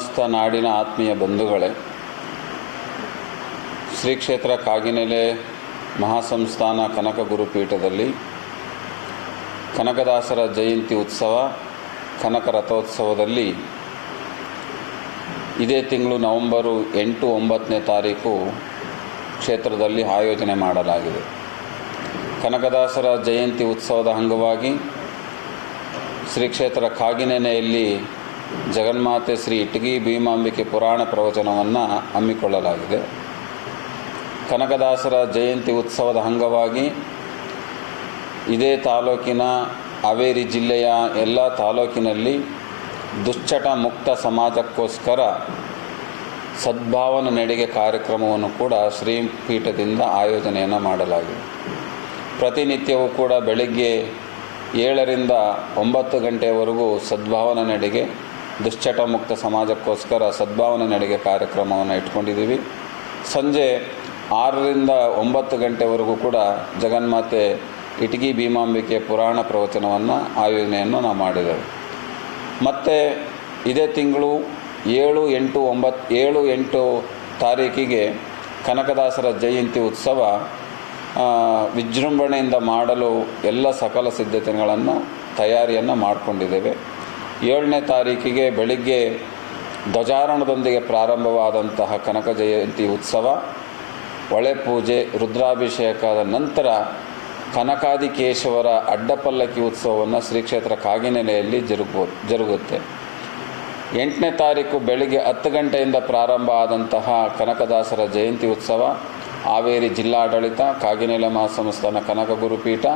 ಸಮಸ್ತ ನಾಡಿನ ಆತ್ಮೀಯ ಬಂಧುಗಳೇ ಶ್ರೀ ಕ್ಷೇತ್ರ ಕಾಗಿನೆಲೆ ಮಹಾಸಂಸ್ಥಾನ ಕನಕ ಗುರುಪೀಠದಲ್ಲಿ ಕನಕದಾಸರ ಜಯಂತಿ ಉತ್ಸವ ಕನಕ ರಥೋತ್ಸವದಲ್ಲಿ ಇದೇ ತಿಂಗಳು ನವೆಂಬರು ಎಂಟು ಒಂಬತ್ತನೇ ತಾರೀಕು ಕ್ಷೇತ್ರದಲ್ಲಿ ಆಯೋಜನೆ ಮಾಡಲಾಗಿದೆ. ಕನಕದಾಸರ ಜಯಂತಿ ಉತ್ಸವದ ಅಂಗವಾಗಿ ಶ್ರೀ ಕ್ಷೇತ್ರ ಕಾಗಿನೆನೆಯಲ್ಲಿ ಜಗನ್ಮಾತೆ ಶ್ರೀ ಇಟಗಿ ಭೀಮಾಂಬಿಕೆ ಪುರಾಣ ಪ್ರವಚನವನ್ನು ಹಮ್ಮಿಕೊಳ್ಳಲಾಗಿದೆ. ಕನಕದಾಸರ ಜಯಂತಿ ಉತ್ಸವದ ಅಂಗವಾಗಿ ಇದೇ ತಾಲೂಕಿನ ಹಾವೇರಿ ಜಿಲ್ಲೆಯ ಎಲ್ಲ ತಾಲೂಕಿನಲ್ಲಿ ದುಶ್ಚಟ ಮುಕ್ತ ಸಮಾಜಕ್ಕೋಸ್ಕರ ಸದ್ಭಾವನ ನಡೆಗೆ ಕಾರ್ಯಕ್ರಮವನ್ನು ಕೂಡ ಶ್ರೀಪೀಠದಿಂದ ಆಯೋಜನೆಯನ್ನು ಮಾಡಲಾಗಿದೆ. ಪ್ರತಿನಿತ್ಯವೂ ಕೂಡ ಬೆಳಗ್ಗೆ ಏಳರಿಂದ ಒಂಬತ್ತು ಗಂಟೆವರೆಗೂ ಸದ್ಭಾವನ ನಡೆಗೆ ದುಶ್ಚಟ ಮುಕ್ತ ಸಮಾಜಕ್ಕೋಸ್ಕರ ಸದ್ಭಾವನೆ ನಡಿಗೆ ಕಾರ್ಯಕ್ರಮವನ್ನು ಇಟ್ಕೊಂಡಿದ್ದೀವಿ. ಸಂಜೆ ಆರರಿಂದ ಒಂಬತ್ತು ಗಂಟೆವರೆಗೂ ಕೂಡ ಜಗನ್ಮಾತೆ ಇಟಗಿ ಭೀಮಾಂಬಿಕೆ ಪುರಾಣ ಪ್ರವಚನವನ್ನು, ಆಯೋಜನೆಯನ್ನು ನಾವು ಮಾಡಿದ್ದೇವೆ. ಮತ್ತು ಇದೇ ತಿಂಗಳು ಏಳು ಎಂಟು ಒಂಬತ್ತು ಏಳು ಎಂಟು ತಾರೀಕಿಗೆ ಕನಕದಾಸರ ಜಯಂತಿ ಉತ್ಸವ ವಿಜೃಂಭಣೆಯಿಂದ ಮಾಡಲು ಎಲ್ಲ ಸಕಲ ಸಿದ್ಧತೆಗಳನ್ನು, ತಯಾರಿಯನ್ನು ಮಾಡಿಕೊಂಡಿದ್ದೇವೆ. ಏಳನೇ ತಾರೀಕಿಗೆ ಬೆಳಿಗ್ಗೆ ಧ್ವಜಾರೋಹಣದೊಂದಿಗೆ ಪ್ರಾರಂಭವಾದಂತಹ ಕನಕ ಜಯಂತಿ ಉತ್ಸವ ಒಳೆ ಪೂಜೆ, ರುದ್ರಾಭಿಷೇಕದ ನಂತರ ಕನಕಾದಿಕೇಶವರ ಅಡ್ಡಪಲ್ಲಕ್ಕಿ ಉತ್ಸವವನ್ನು ಶ್ರೀ ಕ್ಷೇತ್ರ ಕಾಗಿನೆಲೆಯಲ್ಲಿ ಜರುಗಬಹುದು ಜರುಗುತ್ತೆ. ಎಂಟನೇ ತಾರೀಕು ಬೆಳಿಗ್ಗೆ ಹತ್ತು ಗಂಟೆಯಿಂದ ಪ್ರಾರಂಭ ಆದಂತಹ ಕನಕದಾಸರ ಜಯಂತಿ ಉತ್ಸವ, ಹಾವೇರಿ ಜಿಲ್ಲಾಡಳಿತ, ಕಾಗಿನೆಲೆ ಮಹಾಸಂಸ್ಥಾನ ಕನಕ ಗುರುಪೀಠ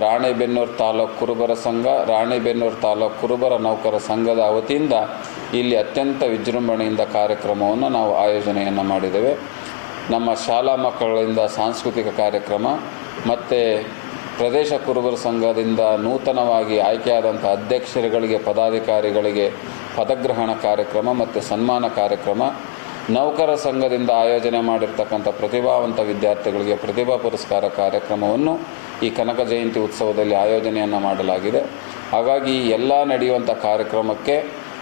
ರಾಣೆಬೆನ್ನೂರು ತಾಲೂಕು ಕುರುಬರ ಸಂಘ, ರಾಣೆಬೆನ್ನೂರು ತಾಲೂಕು ಕುರುಬರ ನೌಕರ ಸಂಘದ ವತಿಯಿಂದ ಇಲ್ಲಿ ಅತ್ಯಂತ ವಿಜೃಂಭಣೆಯಿಂದ ಕಾರ್ಯಕ್ರಮವನ್ನು ನಾವು ಆಯೋಜನೆಯನ್ನು ಮಾಡಿದ್ದೇವೆ. ನಮ್ಮ ಶಾಲಾ ಮಕ್ಕಳಿಂದ ಸಾಂಸ್ಕೃತಿಕ ಕಾರ್ಯಕ್ರಮ ಮತ್ತು ಪ್ರದೇಶ ಕುರುಬರ ಸಂಘದಿಂದ ನೂತನವಾಗಿ ಆಯ್ಕೆಯಾದಂಥ ಅಧ್ಯಕ್ಷರುಗಳಿಗೆ, ಪದಾಧಿಕಾರಿಗಳಿಗೆ ಪದಗ್ರಹಣ ಕಾರ್ಯಕ್ರಮ ಮತ್ತು ಸನ್ಮಾನ ಕಾರ್ಯಕ್ರಮ ನೌಕರ ಸಂಘದಿಂದ ಆಯೋಜನೆ ಮಾಡಿರ್ತಕ್ಕಂಥ ಪ್ರತಿಭಾವಂತ ವಿದ್ಯಾರ್ಥಿಗಳಿಗೆ ಪ್ರತಿಭಾ ಪುರಸ್ಕಾರ ಕಾರ್ಯಕ್ರಮವನ್ನು ಈ ಕನಕ ಜಯಂತಿ ಉತ್ಸವದಲ್ಲಿ ಆಯೋಜನೆಯನ್ನು ಮಾಡಲಾಗಿದೆ. ಹಾಗಾಗಿ ಎಲ್ಲ ನಡೆಯುವಂಥ ಕಾರ್ಯಕ್ರಮಕ್ಕೆ,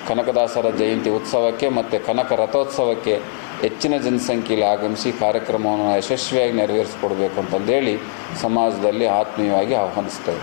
ಕನಕದಾಸರ ಜಯಂತಿ ಉತ್ಸವಕ್ಕೆ ಮತ್ತು ಕನಕ ರಥೋತ್ಸವಕ್ಕೆ ಹೆಚ್ಚಿನ ಜನಸಂಖ್ಯೆಯಲ್ಲಿ ಆಗಮಿಸಿ ಕಾರ್ಯಕ್ರಮವನ್ನು ಯಶಸ್ವಿಯಾಗಿ ನೆರವೇರಿಸಿಕೊಡ್ಬೇಕು ಅಂತಂದೇಳಿ ಸಮಾಜದಲ್ಲಿ ಆತ್ಮೀಯವಾಗಿ ಆಹ್ವಾನಿಸ್ತೇವೆ